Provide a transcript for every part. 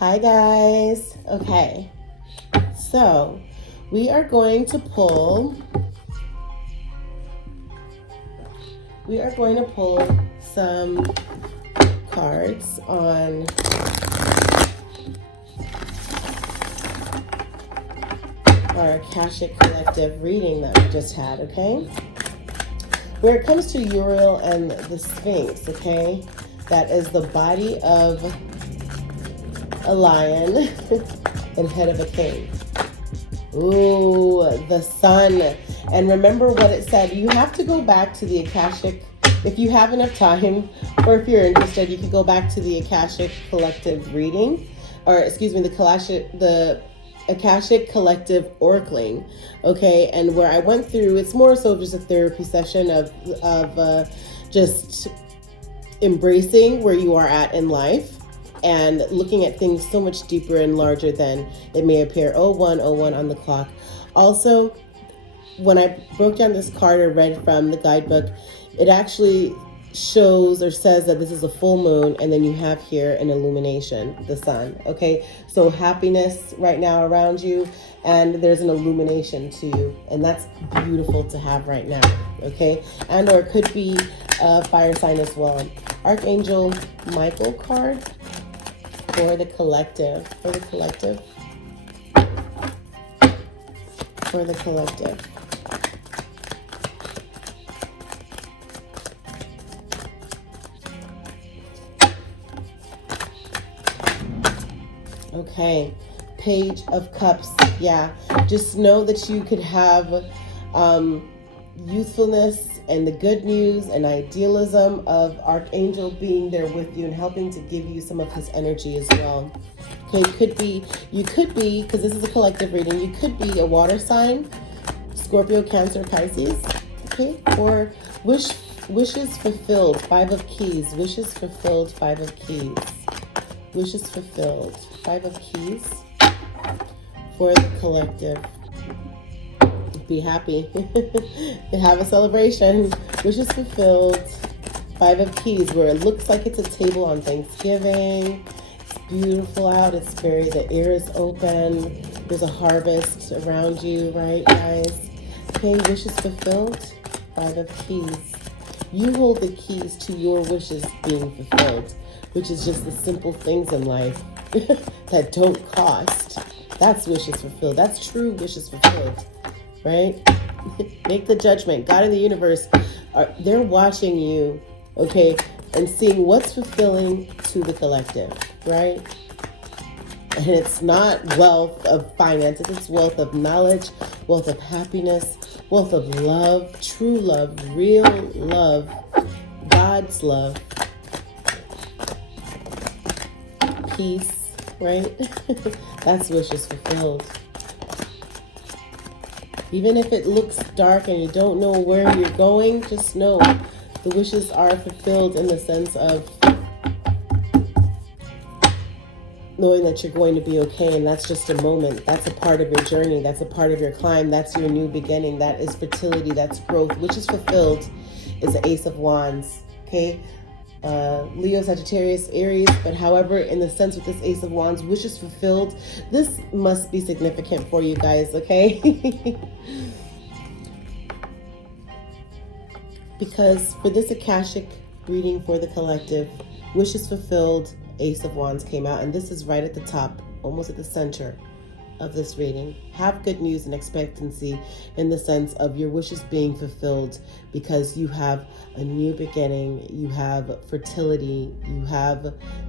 Hi guys. Okay, so we are going to pull some cards on our Akashic Collective reading that we just had, okay? Where it comes to Uriel and the Sphinx, okay? That is the body of a lion and head of a king. Ooh, the sun. And remember what it said. You have to go back to the Akashic. If you have enough time, or if you're interested, you can go back to the Akashic Collective reading, or excuse me, the Akashic Collective oracling, okay? And where I went through, it's more so just a therapy session of just embracing where you are at in life and looking at things so much deeper and larger than it may appear. 0101 on the clock. Also, when I broke down this card or read from the guidebook, it actually shows or says that this is a full moon, and then you have here an illumination, the sun, okay? So happiness right now around you, and there's an illumination to you, and that's beautiful to have right now, okay? And or it could be a fire sign as well. Archangel Michael card for the collective, for the collective. Okay, Page of Cups. Yeah, just know that you could have youthfulness and the good news and idealism of Archangel being there with you and helping to give you some of his energy as well. Okay, you could be, because this is a collective reading, you could be a water sign, Scorpio, Cancer, Pisces, okay, or wishes fulfilled, 5 of keys, wishes fulfilled, 5 of keys, wishes fulfilled, 5 of keys for the collective. Be happy. Have a celebration. Wishes fulfilled. 5 of keys, where it looks like it's a table on Thanksgiving. It's beautiful out. The air is open. There's a harvest around you, right, guys? Okay, wishes fulfilled. 5 of keys. You hold the keys to your wishes being fulfilled, which is just the simple things in life that don't cost. That's wishes fulfilled. That's true wishes fulfilled. Right? Make the judgment. God in the universe, they're watching you, okay, and seeing what's fulfilling to the collective, right? And it's not wealth of finances, it's wealth of knowledge, wealth of happiness, wealth of love, true love, real love, God's love, peace, right? That's wishes fulfilled. Even if it looks dark and you don't know where you're going, just know the wishes are fulfilled in the sense of knowing that you're going to be okay, and that's just a moment. That's a part of your journey. That's a part of your climb. That's your new beginning. That is fertility. That's growth. Wishes fulfilled is the Ace of Wands, okay? Leo, Sagittarius, Aries, but however, in the sense with this Ace of Wands, wishes fulfilled, this must be significant for you guys, okay? Because for this Akashic reading for the collective, wishes fulfilled, Ace of Wands came out, and this is right at the top, almost at the center of this reading. Have good news and expectancy in the sense of your wishes being fulfilled, because you have a new beginning, you have fertility,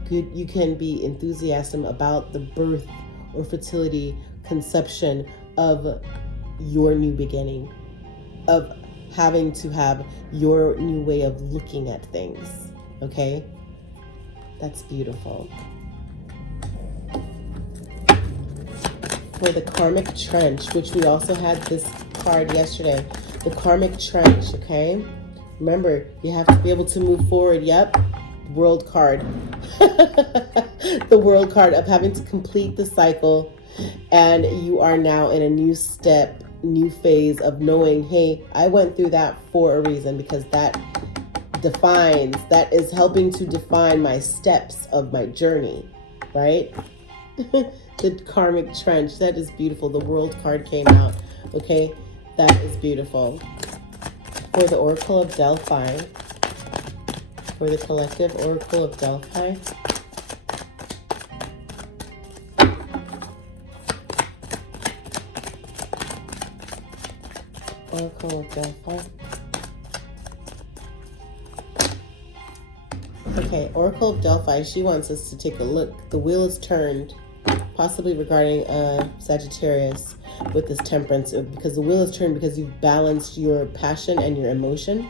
you can be enthusiastic about the birth or fertility conception of your new beginning, of having to have your new way of looking at things, okay? That's beautiful. For the karmic trench, which we also had this card yesterday, the karmic trench, okay? Remember, you have to be able to move forward. Yep, world card. The world card of having to complete the cycle, and you are now in a new step, new phase of knowing, hey, I went through that for a reason, because that is helping to define my steps of my journey, right? The karmic trench. That is beautiful. The world card came out. Okay, that is beautiful. For the Oracle of Delphi, for the collective Oracle of Delphi. Oracle of Delphi. Okay, Oracle of Delphi, she wants us to take a look. The wheel is turned, possibly regarding Sagittarius with this temperance, because the wheel is turned because you've balanced your passion and your emotion.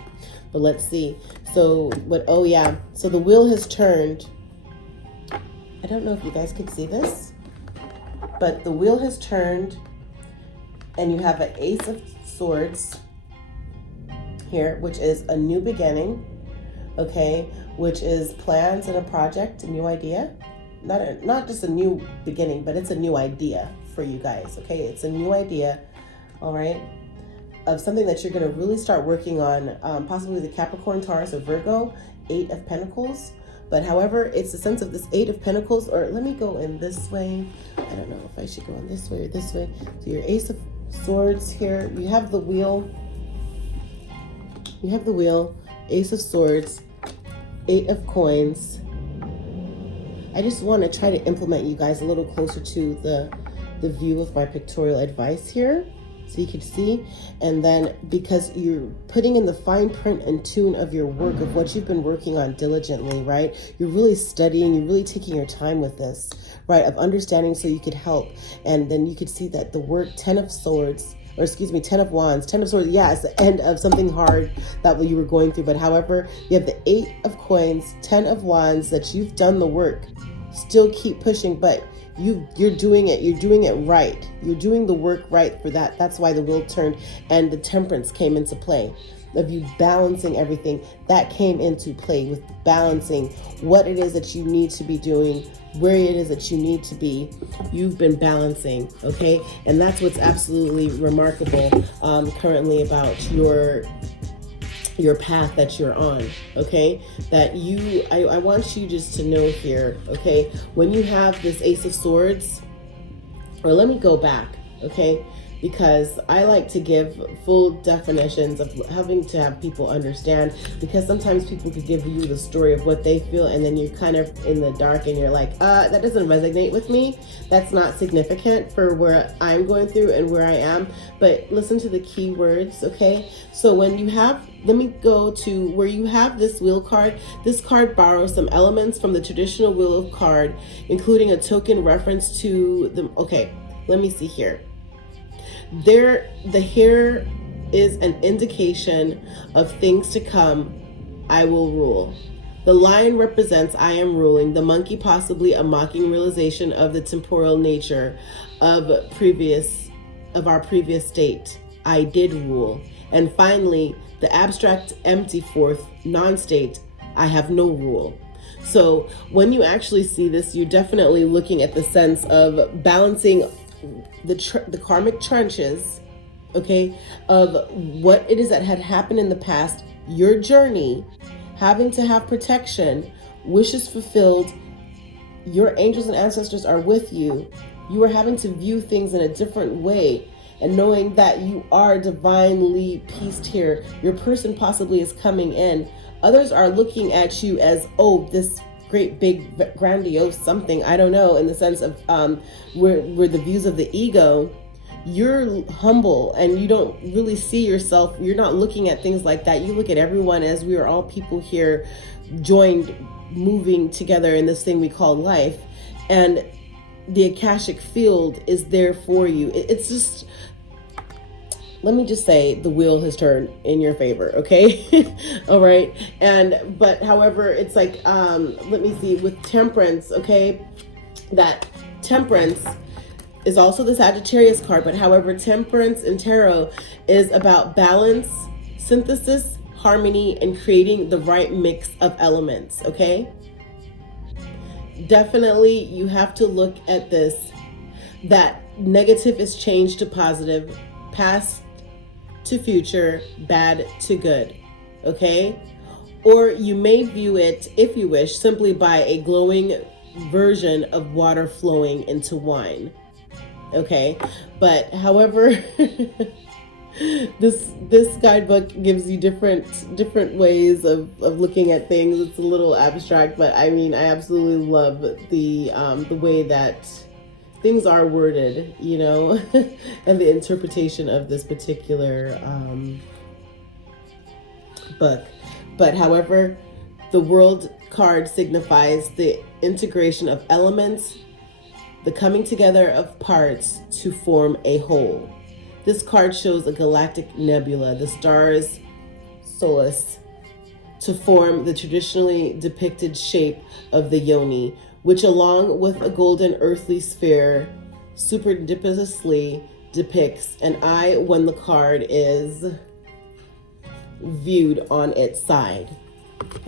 But let's see. So what, oh yeah, so the wheel has turned. I don't know if you guys could see this, but the wheel has turned and you have an Ace of Swords here, which is a new beginning, okay, which is plans and a project, a new idea. Not just a new beginning, but it's a new idea for you guys, okay? It's a new idea, all right, of something that you're going to really start working on, possibly the Capricorn, Taurus, or Virgo, 8 of Pentacles. But however, it's the sense of this 8 of Pentacles, or let me go in this way. I don't know if I should go in this way or this way. So your Ace of Swords here, you have the wheel. You have the wheel, Ace of Swords, 8 of Coins. I just want to try to implement you guys a little closer to the view of my pictorial advice here, so you can see. And then because you're putting in the fine print and tune of your work, of what you've been working on diligently, right? You're really studying, you're really taking your time with this, right? Of understanding so you could help. And then you could see that the work, 10 of Swords, or excuse me, 10 of Wands, 10 of Swords, yeah, it's the end of something hard that you were going through. But however, you have the 8 of Coins, 10 of Wands, that you've done the work. Still keep pushing, but you're doing it right. You're doing the work right for that. That's why the wheel turned and the temperance came into play, of you balancing everything. That came into play with balancing what it is that you need to be doing, where it is that you need to be. You've been balancing, okay? And that's what's absolutely remarkable currently about your path that you're on, okay? That I want you just to know here, okay? When you have this Ace of Swords, or let me go back, okay? Because I like to give full definitions of having to have people understand, because sometimes people could give you the story of what they feel and then you're kind of in the dark and you're like, that doesn't resonate with me. That's not significant for where I'm going through and where I am. But listen to the key words, okay? So when you have, let me go to where you have this wheel card. This card borrows some elements from the traditional wheel of card, including a token reference to the, okay, let me see here. The here is an indication of things to come. I will rule. The lion represents I am ruling. The monkey possibly a mocking realization of the temporal nature of our previous state. I did rule. And finally, the abstract empty fourth non-state. I have no rule. So when you actually see this, you're definitely looking at the sense of balancing the karmic trenches, okay, of what it is that had happened in the past, your journey, having to have protection, wishes fulfilled, your angels and ancestors are with you. You are having to view things in a different way, and knowing that you are divinely pieced here. Your person possibly is coming in. Others are looking at you as, oh, this great big grandiose something, I don't know, in the sense of where the views of the ego. You're humble and you don't really see yourself. You're not looking at things like that. You look at everyone as we are all people here joined, moving together in this thing we call life. And the Akashic field is there for you. It's just, let me just say, the wheel has turned in your favor, okay? All right. But however, it's like, let me see, with temperance, okay? That temperance is also the Sagittarius card, but however, temperance in tarot is about balance, synthesis, harmony, and creating the right mix of elements, okay? Definitely, you have to look at this, that negative is changed to positive, past to future, bad to good, okay? Or you may view it, if you wish, simply by a glowing version of water flowing into wine. Okay, but however, this guidebook gives you different ways of looking at things. It's a little abstract, but I mean, I absolutely love the way that things are worded, you know, and the interpretation of this particular book. But however, the world card signifies the integration of elements, the coming together of parts to form a whole. This card shows a galactic nebula, the stars Solus, to form the traditionally depicted shape of the yoni, which along with a golden earthly sphere serendipitously depicts an eye when the card is viewed on its side.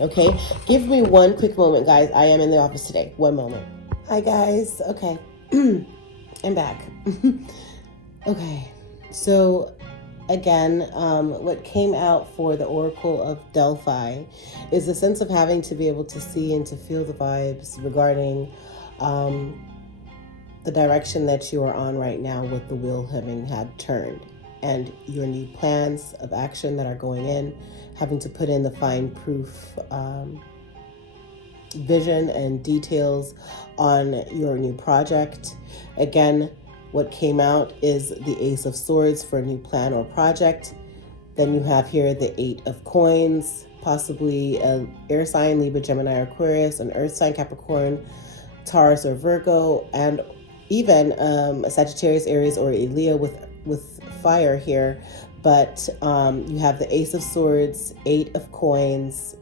Okay, give me one quick moment, guys. I am in the office today. One moment. Hi, guys. Okay, I'm back. Okay, so again, what came out for the Oracle of Delphi is a sense of having to be able to see and to feel the vibes regarding the direction that you are on right now with the wheel having had turned, and your new plans of action that are going in, having to put in the fine proof vision and details on your new project. Again, what came out is the Ace of Swords for a new plan or project. Then you have here the Eight of Coins, possibly an air sign, Libra, Gemini, or Aquarius, an earth sign, Capricorn, Taurus, or Virgo, and even a Sagittarius, Aries, or a Leo with fire here. But you have the Ace of Swords, Eight of Coins,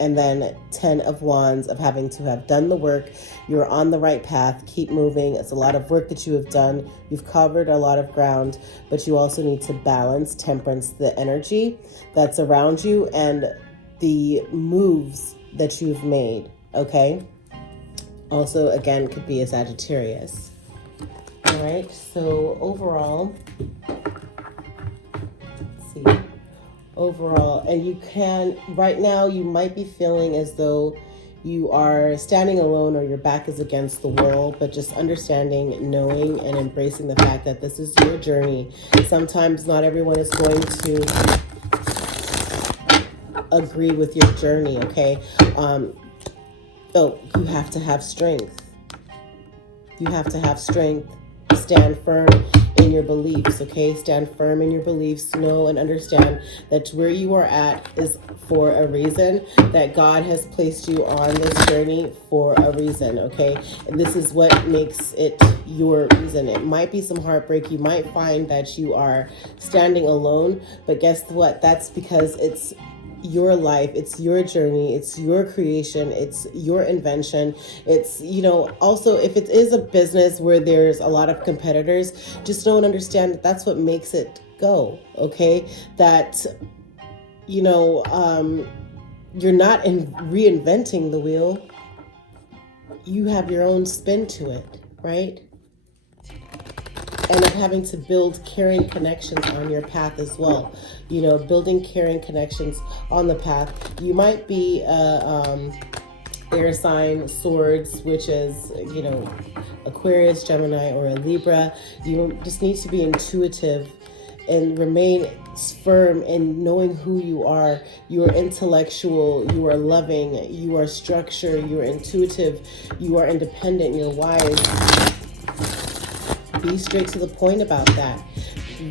and then 10 of Wands, of having to have done the work. You're on the right path. Keep moving. It's a lot of work that you have done. You've covered a lot of ground, but you also need to balance, temperance, the energy that's around you and the moves that you've made, okay? Also, again, could be a Sagittarius. All right, so overall, let's see. Overall, and you can, right now, you might be feeling as though you are standing alone or your back is against the wall, but just understanding, knowing, and embracing the fact that this is your journey. Sometimes not everyone is going to agree with your journey, okay? You have to have strength. You have to have strength. Stand firm in your beliefs, okay? Stand firm in your beliefs. Know and understand that where you are at is for a reason, that God has placed you on this journey for a reason, okay? And this is what makes it your reason. It might be some heartbreak. You might find that you are standing alone, but guess what? That's because it's your life, it's your journey, it's your creation, it's your invention. It's, you know, also if it is a business where there's a lot of competitors, just know and understand that that's what makes it go, okay? That, you know, you're not reinventing the wheel. You have your own spin to it, right? And of having to build caring connections on your path as well. You know, building caring connections on the path. You might be air sign, Swords, which is, you know, Aquarius, Gemini, or a Libra. You just need to be intuitive and remain firm in knowing who you are. You are intellectual, you are loving, you are structured, you are intuitive, you are independent, you're wise. Be straight to the point about that.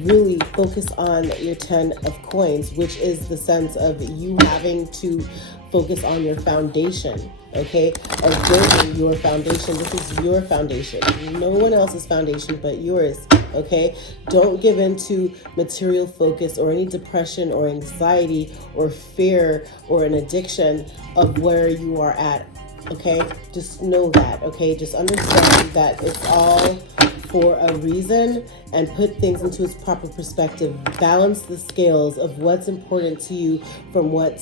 Really focus on your 10 of Coins, which is the sense of you having to focus on your foundation, okay? Of building your foundation. This is your foundation. No one else's foundation but yours, okay? Don't give in to material focus or any depression or anxiety or fear or an addiction of where you are at, okay? Just know that, okay? Just understand that it's all for a reason, and put things into its proper perspective. Balance the scales of what's important to you from what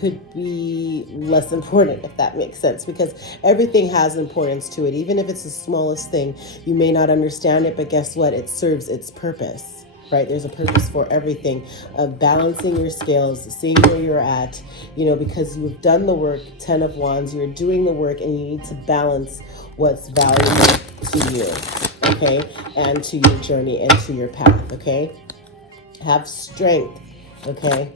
could be less important, if that makes sense, because everything has importance to it. Even if it's the smallest thing, you may not understand it, but guess what? It serves its purpose. right? There's a purpose for everything, of balancing your scales, seeing where you're at, because you've done the work. 10 of Wands, you're doing the work, and you need to balance what's valuable to you, okay, and to your journey and to your path, okay? Have strength, okay?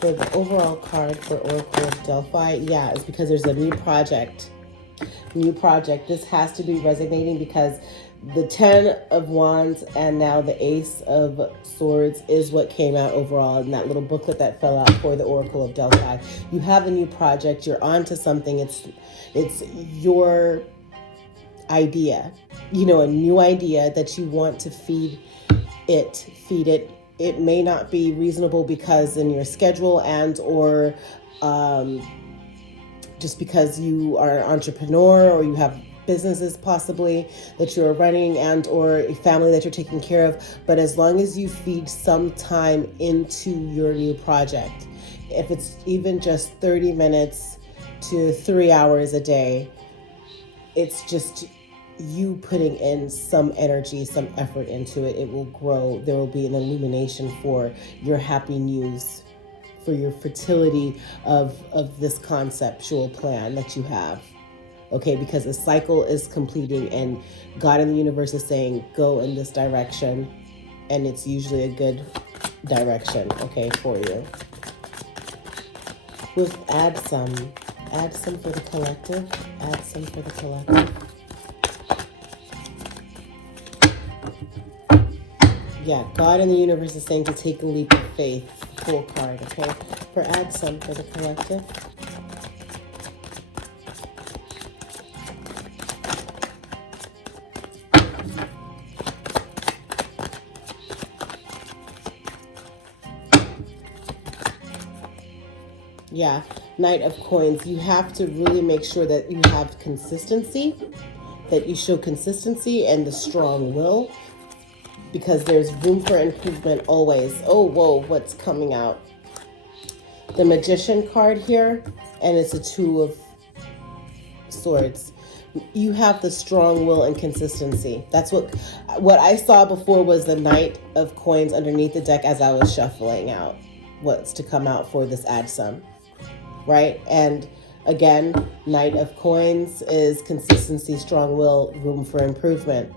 For the overall card for Oracle of Delphi, yeah, it's because there's a new project. This has to be resonating because the 10 of Wands and now the Ace of Swords is what came out overall in that little booklet that fell out for the Oracle of Delphi. You have a new project. You're onto something. It's your idea, a new idea that you want to feed it. It may not be reasonable because in your schedule or just because you are an entrepreneur or you have businesses possibly that you're running and or a family that you're taking care of. But as long as you feed some time into your new project, if it's even just 30 minutes to 3 hours a day, it's just you putting in some energy, some effort into it. It will grow. There will be an illumination for your happy news, for your fertility of this conceptual plan that you have. Okay, because the cycle is completing and God in the universe is saying, go in this direction. And it's usually a good direction, okay, for you. We'll add some for the collective. Add some for the collective. Yeah, God in the universe is saying to take a leap of faith. Full card, okay? For add some for the collective. Yeah, Knight of Coins. You have to really make sure that you have consistency, that you show consistency and the strong will, because there's room for improvement always. Oh, whoa, what's coming out? The Magician card here, and it's a Two of Swords. You have the strong will and consistency. That's what I saw before was the Knight of Coins underneath the deck as I was shuffling out what's to come out for this add some. Right? And again, Knight of Coins is consistency, strong will, room for improvement.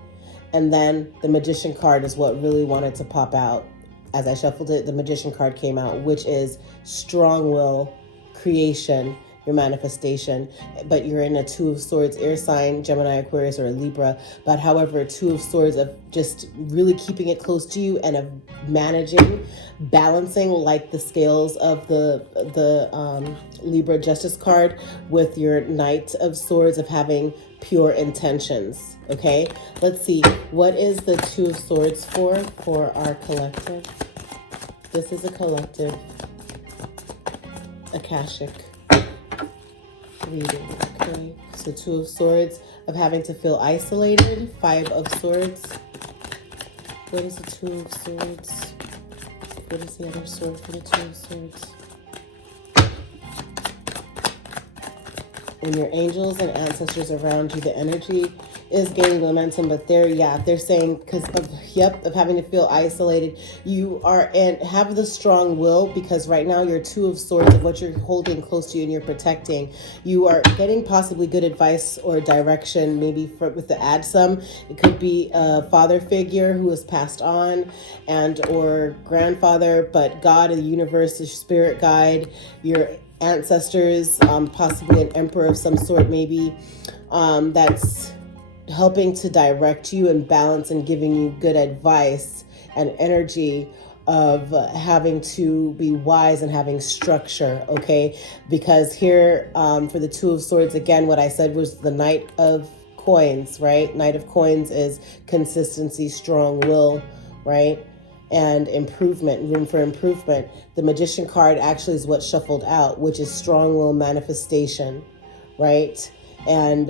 And then the Magician card is what really wanted to pop out. As I shuffled it, the Magician card came out, which is strong will, creation, your manifestation. But you're in a Two of Swords, air sign, Gemini, Aquarius, or a Libra. But however, Two of Swords of just really keeping it close to you and of managing, balancing like the scales of the Libra Justice card with your Knight of Swords of having pure intentions. Okay, let's see. What is the Two of Swords for our collective? This is a collective Akashic reading. Okay, so Two of Swords of having to feel isolated. Five of Swords. What is the Two of Swords? What is the other sword for the Two of Swords? When your angels and ancestors around you, the energy is gaining momentum, but they're saying because of having to feel isolated, you are and have the strong will, because right now you're Two of Swords of what you're holding close to you and you're protecting. You are getting possibly good advice or direction, maybe with the add some. It could be a father figure who has passed on and or grandfather, but God in the universe, your spirit guide, your ancestors, possibly an emperor of some sort, maybe that's helping to direct you and balance and giving you good advice and energy of having to be wise and having structure, okay? Because here for the Two of Swords, again, what I said was the Knight of Coins, right? Knight of Coins is consistency, strong will, right? And improvement, room for improvement. The Magician card actually is what shuffled out, which is strong will manifestation, right? And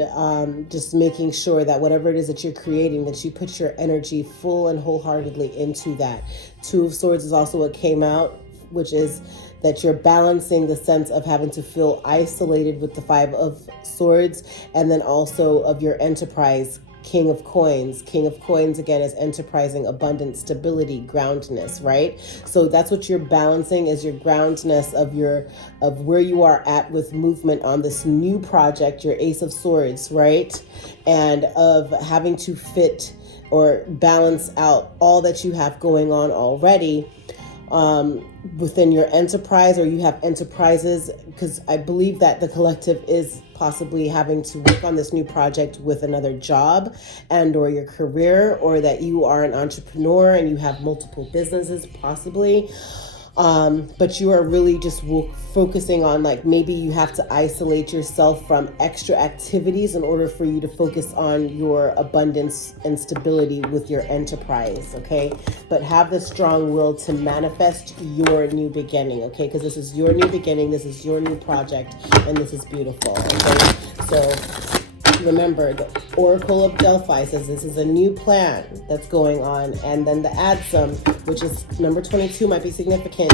just making sure that whatever it is that you're creating, that you put your energy full and wholeheartedly into that. Two of Swords is also what came out which is that you're balancing the sense of having to feel isolated with the Five of Swords, and then also of your enterprise, King of Coins. King of Coins, again, is enterprising, abundance, stability, groundness, right? So that's what you're balancing, is your groundness of where you are at with movement on this new project, your Ace of Swords, right? And of having to fit or balance out all that you have going on already within your enterprise, or you have enterprises, because I believe that the collective is possibly having to work on this new project with another job and or your career, or that you are an entrepreneur and you have multiple businesses possibly. But you are really just focusing on, like, maybe you have to isolate yourself from extra activities in order for you to focus on your abundance and stability with your enterprise, okay? But have the strong will to manifest your new beginning, okay? Because this is your new beginning, this is your new project, and this is beautiful, okay? So remember, the Oracle of Delphi says this is a new plan that's going on. And then the add some, which is number 22, might be significant.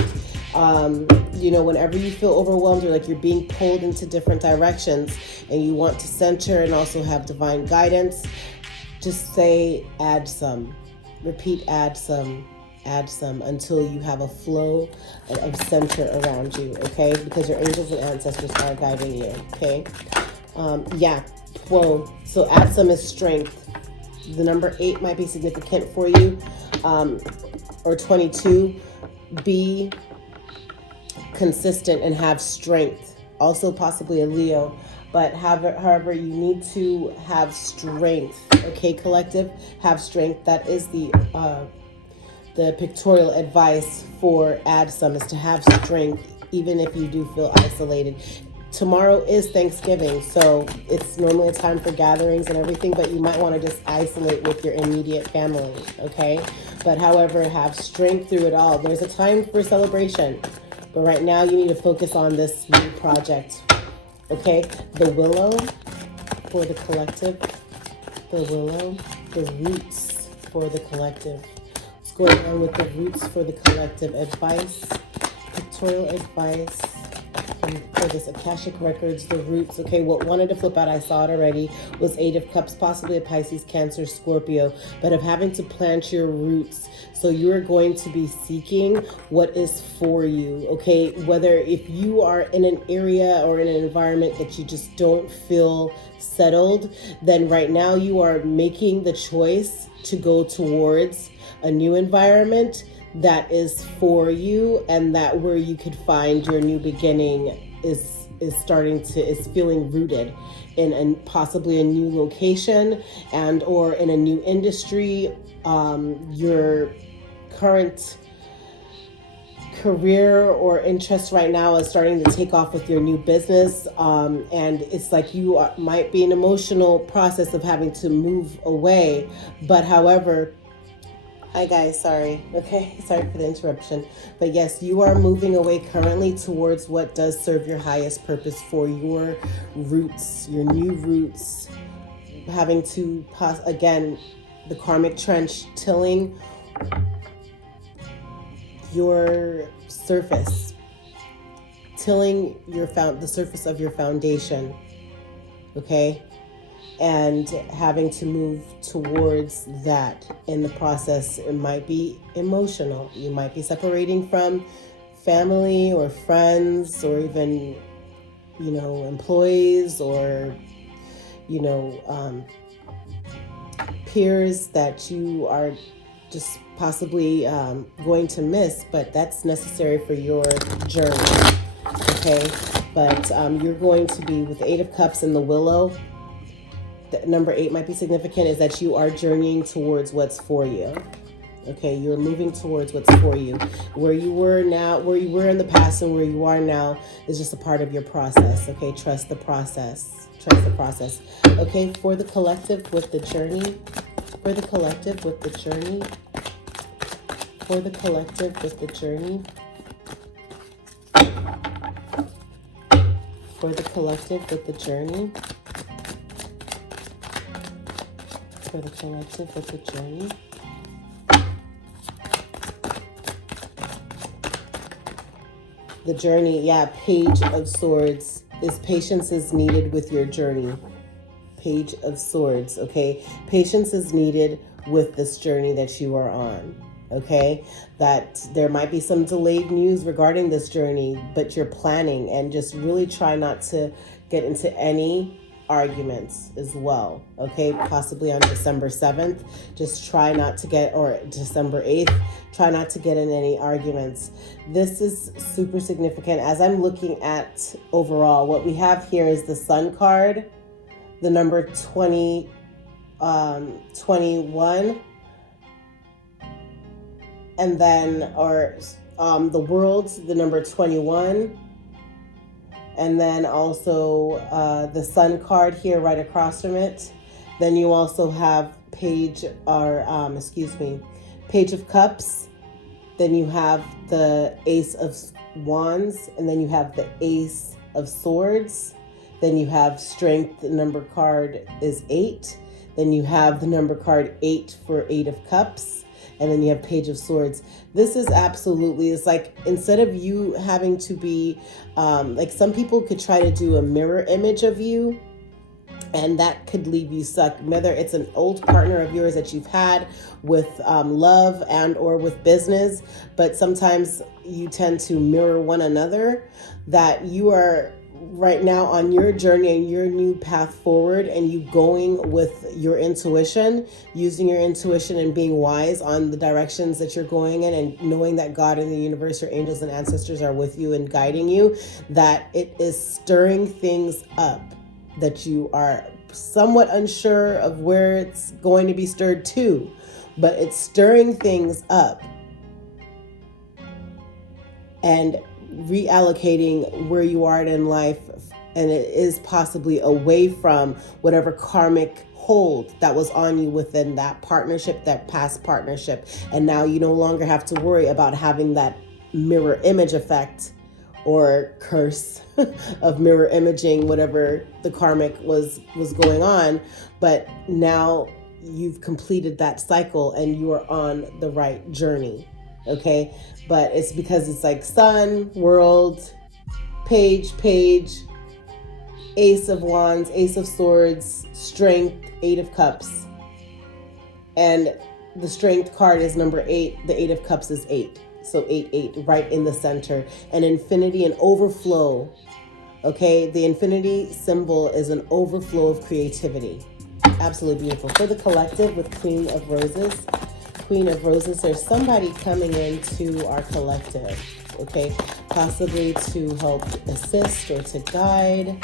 Whenever you feel overwhelmed or like you're being pulled into different directions and you want to center and also have divine guidance, just say add some. Repeat add some until you have a flow of center around you, okay? Because your angels and ancestors are guiding you, okay? Whoa. So add some is strength. The number 8 might be significant for you, or 22. Be consistent and have strength. Also possibly a Leo, but however, you need to have strength. Okay, collective, have strength. That is the pictorial advice for add some, is to have strength, even if you do feel isolated. Tomorrow is Thanksgiving, so it's normally a time for gatherings and everything, but you might want to just isolate with your immediate family, okay? But however, have strength through it all. There's a time for celebration, but right now you need to focus on this new project, okay? The Willow for the collective. The Willow, the Roots for the collective. What's going on with the Roots for the collective? Advice, pictorial advice. For this Akashic Records, the Roots. Okay, what wanted to flip out, I saw it already, was 8 of Cups, possibly a Pisces, Cancer, Scorpio, but of having to plant your roots. So you're going to be seeking what is for you, okay? Whether if you are in an area or in an environment that you just don't feel settled, then right now you are making the choice to go towards a new environment that is for you, and that where you could find your new beginning is feeling rooted in possibly a new location and or in a new industry. Your current career or interest right now is starting to take off with your new business, and it's like you might be an emotional process of having to move away, but however, hi guys, sorry for the interruption. But yes, you are moving away currently towards what does serve your highest purpose for your roots, your new roots. Having to, again, the karmic trench, tilling your surface, tilling the surface of your foundation, okay? And having to move towards that. In the process, it might be emotional. You might be separating from family or friends or even, employees or, peers that you are just possibly going to miss, but that's necessary for your journey, okay? But you're going to be with the 8 of Cups and the Willow. Number 8 might be significant, is that you are journeying towards what's for you. Okay, you're moving towards what's for you. Where you were in the past and where you are now is just a part of your process. Okay, trust the process. Trust the process. Okay, for the collective with the journey. For the collective with the journey. For the collective with the journey. For the collective with the journey. For the collective with the journey. The journey, yeah, Page of Swords. Is patience is needed with your journey. Page of Swords, okay? Patience is needed with this journey that you are on, okay? That there might be some delayed news regarding this journey, but you're planning, and just really try not to get into any arguments as well, okay? Possibly on December 7th, just try not to get, or December 8th, try not to get in any arguments. This is super significant. As I'm looking at overall, what we have here is the Sun card, the number 21, and then, the World, the number 21, and then also the Sun card here right across from it. Then you also have Page of Cups. Then you have the Ace of Wands, and then you have the Ace of Swords. Then you have Strength, the number card is 8. Then you have the number card 8 for 8 of Cups. And then you have Page of Swords. This is absolutely, it's like, instead of you having to be, like some people could try to do a mirror image of you, and that could leave you stuck, whether it's an old partner of yours that you've had with love and or with business, but sometimes you tend to mirror one another, that you are right now on your journey and your new path forward, and you going with your intuition, using your intuition and being wise on the directions that you're going in, and knowing that God and the universe, your angels and ancestors are with you and guiding you, that it is stirring things up, that you are somewhat unsure of where it's going to be stirred to, but it's stirring things up and reallocating where you are in life, and it is possibly away from whatever karmic hold that was on you within that partnership, that past partnership, and now you no longer have to worry about having that mirror image effect or curse of mirror imaging whatever the karmic was going on, but now you've completed that cycle and you are on the right journey. Okay, but it's because it's like Sun, World, Page, Ace of Wands, Ace of Swords, Strength, 8 of Cups. And the Strength card is number 8. The 8 of Cups is 8. So 8, right in the center. And infinity and overflow. Okay, the infinity symbol is an overflow of creativity. Absolutely beautiful. For the collective with Queen of Roses. Queen of Roses, there's somebody coming into our collective, okay? Possibly to help assist or to guide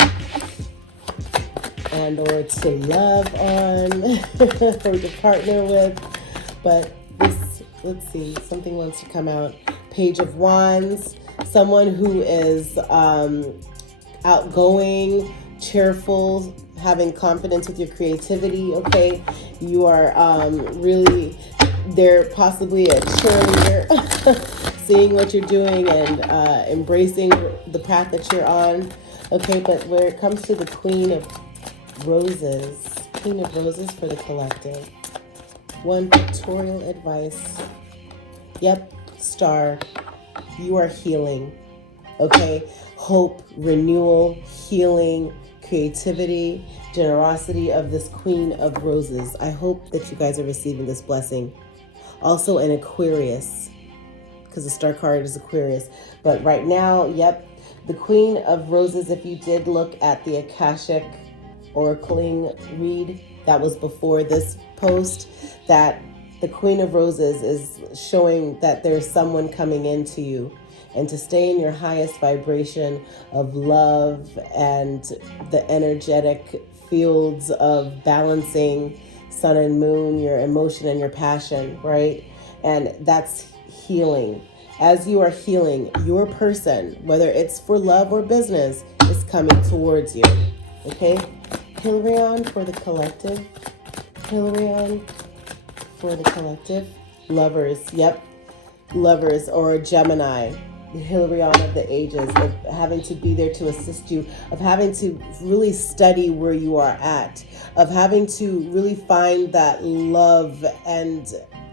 and or to love on or to partner with. But this, let's see, something wants to come out. Page of Wands, someone who is outgoing, cheerful, having confidence with your creativity, okay? You are really... They're possibly a cheerleader, seeing what you're doing and embracing the path that you're on. Okay, but where it comes to the Queen of Roses for the collective. One pictorial advice. Yep, Star, you are healing. Okay, hope, renewal, healing, creativity, generosity of this Queen of Roses. I hope that you guys are receiving this blessing. Also an Aquarius, because the star card is Aquarius. But right now, yep, the Queen of Roses, if you did look at the Akashic Oracling read that was before this post, that the Queen of Roses is showing that there's someone coming into you, and to stay in your highest vibration of love and the energetic fields of balancing sun and moon, your emotion and your passion, right? And that's healing. As you are healing, your person, whether it's for love or business, is coming towards you. Okay? Hilarion for the collective. Hilarion for the collective. Lovers. Yep. Lovers or Gemini. The Hilarion of the ages, of having to be there to assist you, of having to really study where you are at, of having to really find that love and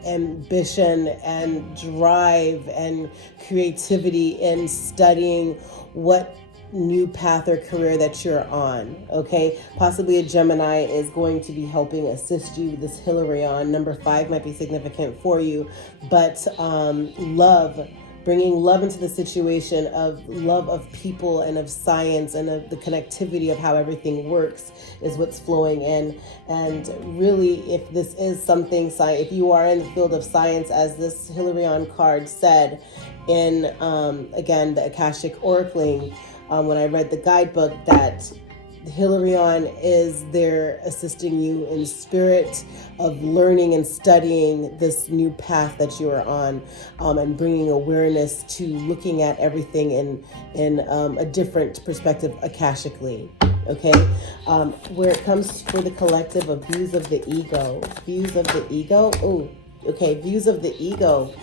ambition and drive and creativity in studying what new path or career that you're on. Okay, possibly a Gemini is going to be helping assist you with this Hilarion. Number 5 might be significant for you, but love, bringing love into the situation, of love of people and of science and of the connectivity of how everything works is what's flowing in. And really, if this is something, if you are in the field of science, as this Hilarion card said in, again, the Akashic Oracling, when I read the guidebook, that Hilarion is there assisting you in spirit of learning and studying this new path that you are on, and bringing awareness to looking at everything in a different perspective akashically. Okay, where it comes for the collective of views of the ego, views of the ego.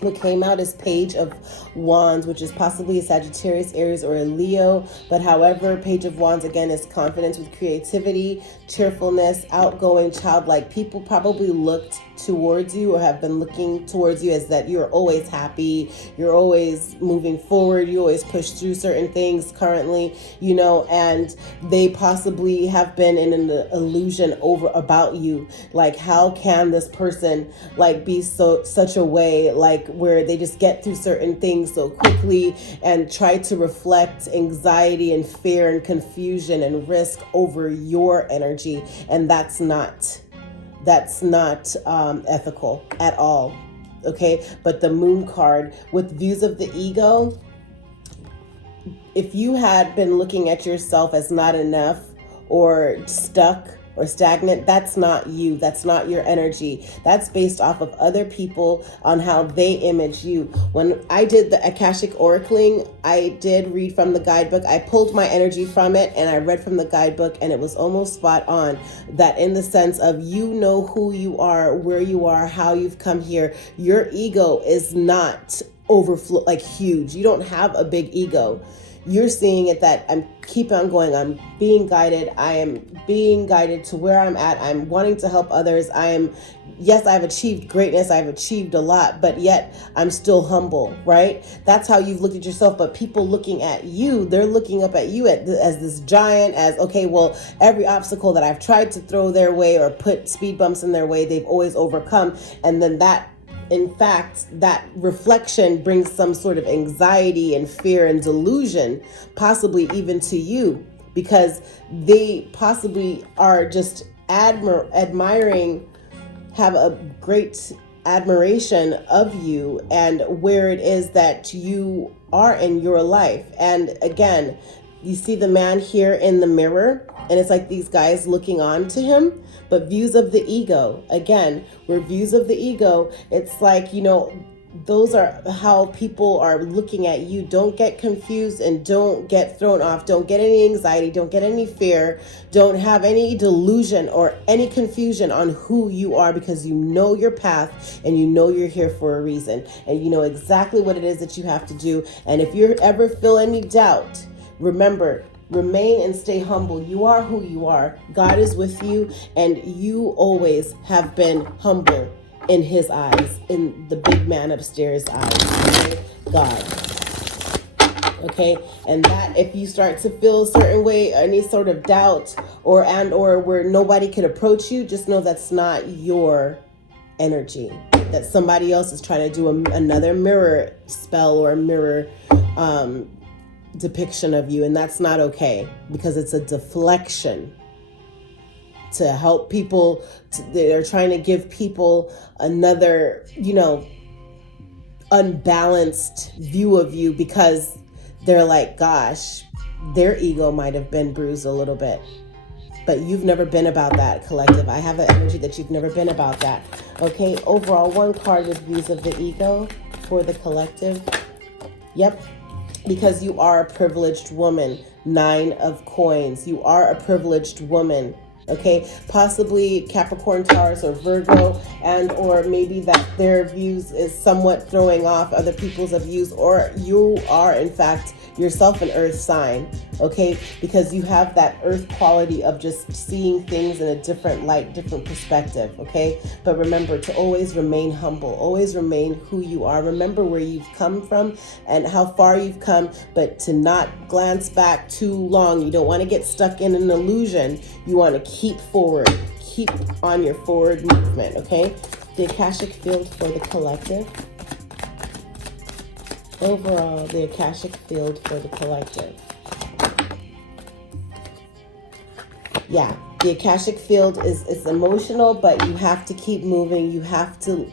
What came out is Page of Wands, which is possibly a Sagittarius, Aries, or a Leo. But however, Page of Wands, again, is confidence with creativity, cheerfulness, outgoing, childlike. People probably looked towards you or have been looking towards you as that you're always happy, you're always moving forward, you always push through certain things currently, you know, and they possibly have been in an illusion over about you. Like, how can this person like be such a way, like where they just get through certain things so quickly and try to reflect anxiety and fear and confusion and risk over your energy. And that's not ethical at all. Okay, but the Moon card with views of the ego, if you had been looking at yourself as not enough or stuck or stagnant, that's not you. That's not your energy. That's based off of other people on how they image you. When I did the Akashic Oracling, I did read from the guidebook. I pulled my energy from it and I read from the guidebook, and it was almost spot on, that in the sense of, you know who you are, where you are, how you've come here. Your ego is not overflow, like huge. You don't have a big ego. You're seeing it that I'm keep on going. I'm being guided. I am being guided to where I'm at. I'm wanting to help others. Yes, I've achieved greatness. I've achieved a lot, but yet I'm still humble, right? That's how you've looked at yourself. But people looking at you, they're looking up at you as this giant, as, okay, well, every obstacle that I've tried to throw their way or put speed bumps in their way, they've always overcome. And then in fact, that reflection brings some sort of anxiety and fear and delusion, possibly even to you, because they possibly are just admiring, have a great admiration of you and where it is that you are in your life. And again, you see the man here in the mirror, and it's like these guys looking on to him. But views of the ego, again, where views of the ego, it's like, you know, those are how people are looking at you. Don't get confused and don't get thrown off. Don't get any anxiety. Don't get any fear. Don't have any delusion or any confusion on who you are, because you know your path and you know you're here for a reason. And you know exactly what it is that you have to do. And if you ever feel any doubt, remember, remain and stay humble. You are who you are. God is with you, and you always have been humble in his eyes, in the big man upstairs' eyes. Okay? God. Okay? And that if you start to feel a certain way, any sort of doubt or where nobody can approach you, just know that's not your energy. That somebody else is trying to do another mirror spell or a mirror depiction of you, and that's not okay, because it's a deflection to help people. They're trying to give people another, you know, unbalanced view of you, because they're like, gosh, their ego might have been bruised a little bit. But you've never been about that, collective. I have an energy that you've never been about that. Okay, overall, one card with views of the ego for the collective. Yep. Because you are a privileged woman. 9 of coins. You are a privileged woman. Okay, possibly Capricorn, Taurus, or Virgo, and or maybe that their views is somewhat throwing off other people's views, or you are in fact yourself an earth sign, okay? Because you have that earth quality of just seeing things in a different light, different perspective, okay? But remember to always remain humble, always remain who you are. Remember where you've come from and how far you've come, but to not glance back too long. You don't want to get stuck in an illusion. You want to keep forward, keep on your forward movement, okay? The Akashic field for the collective. Overall, the Akashic field for the collective. Yeah, the Akashic field is emotional, but you have to keep moving. You have to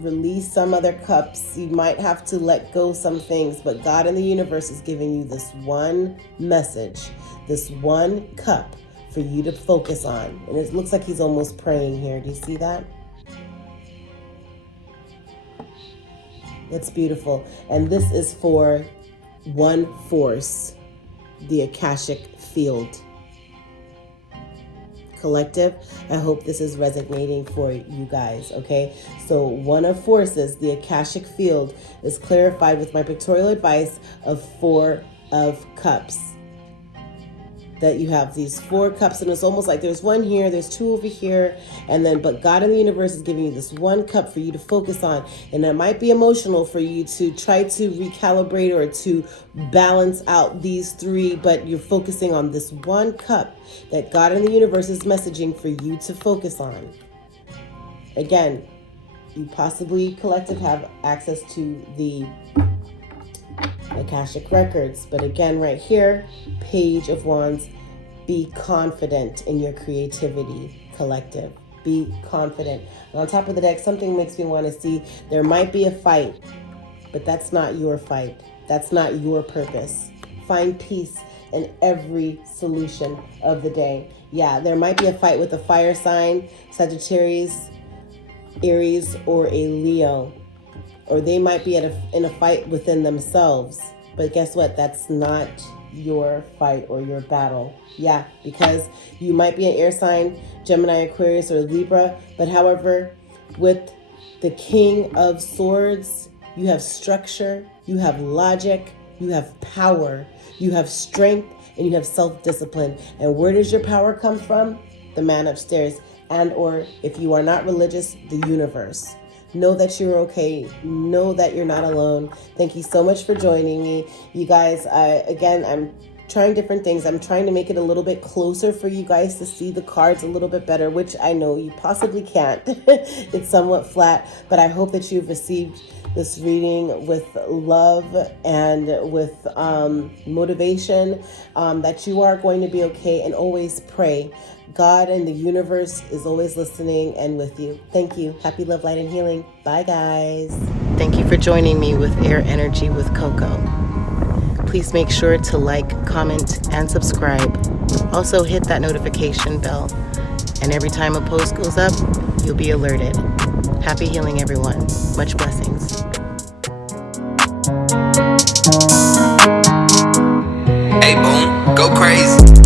release some other cups. You might have to let go some things, but God in the universe is giving you this one message, this one cup for you to focus on. And it looks like he's almost praying here. Do you see that? It's beautiful. And this is for one force, the Akashic field. Collective, I hope this is resonating for you guys, okay? So one of forces, the Akashic field, is clarified with my pictorial advice of 4 of cups. That you have these 4 cups, and it's almost like there's 1 here, there's 2 over here, and then, but God in the universe is giving you this 1 cup for you to focus on. And it might be emotional for you to try to recalibrate or to balance out these 3, but you're focusing on this 1 cup that God in the universe is messaging for you to focus on. Again, you possibly, collective, have access to the Akashic records, but again, right here, Page of Wands, be confident in your creativity, collective. Be confident. And on top of the deck, something makes me want to see there might be a fight, but that's not your fight. That's not your purpose. Find peace in every solution of the day. Yeah, there might be a fight with a fire sign, Sagittarius, Aries, or a Leo. Or they might be in a fight within themselves. But guess what? That's not your fight or your battle. Yeah, because you might be an air sign, Gemini, Aquarius, or Libra. But however, with the King of Swords, you have structure, you have logic, you have power, you have strength, and you have self-discipline. And where does your power come from? The man upstairs. And or if you are not religious, the universe. Know that you're okay. Know that you're not alone. Thank you so much for joining me. You guys, again, I'm trying different things. I'm trying to make it a little bit closer for you guys to see the cards a little bit better, which I know you possibly can't. It's somewhat flat, but I hope that you've received this reading with love and with motivation, that you are going to be okay, and always pray. God and the universe is always listening and with you. Thank you. Happy love, light, and healing. Bye, guys. Thank you for joining me with Air Energy with Coco. Please make sure to like, comment, and subscribe. Also hit that notification bell. And every time a post goes up, you'll be alerted. Happy healing, everyone. Much blessings. Hey, boom, go crazy.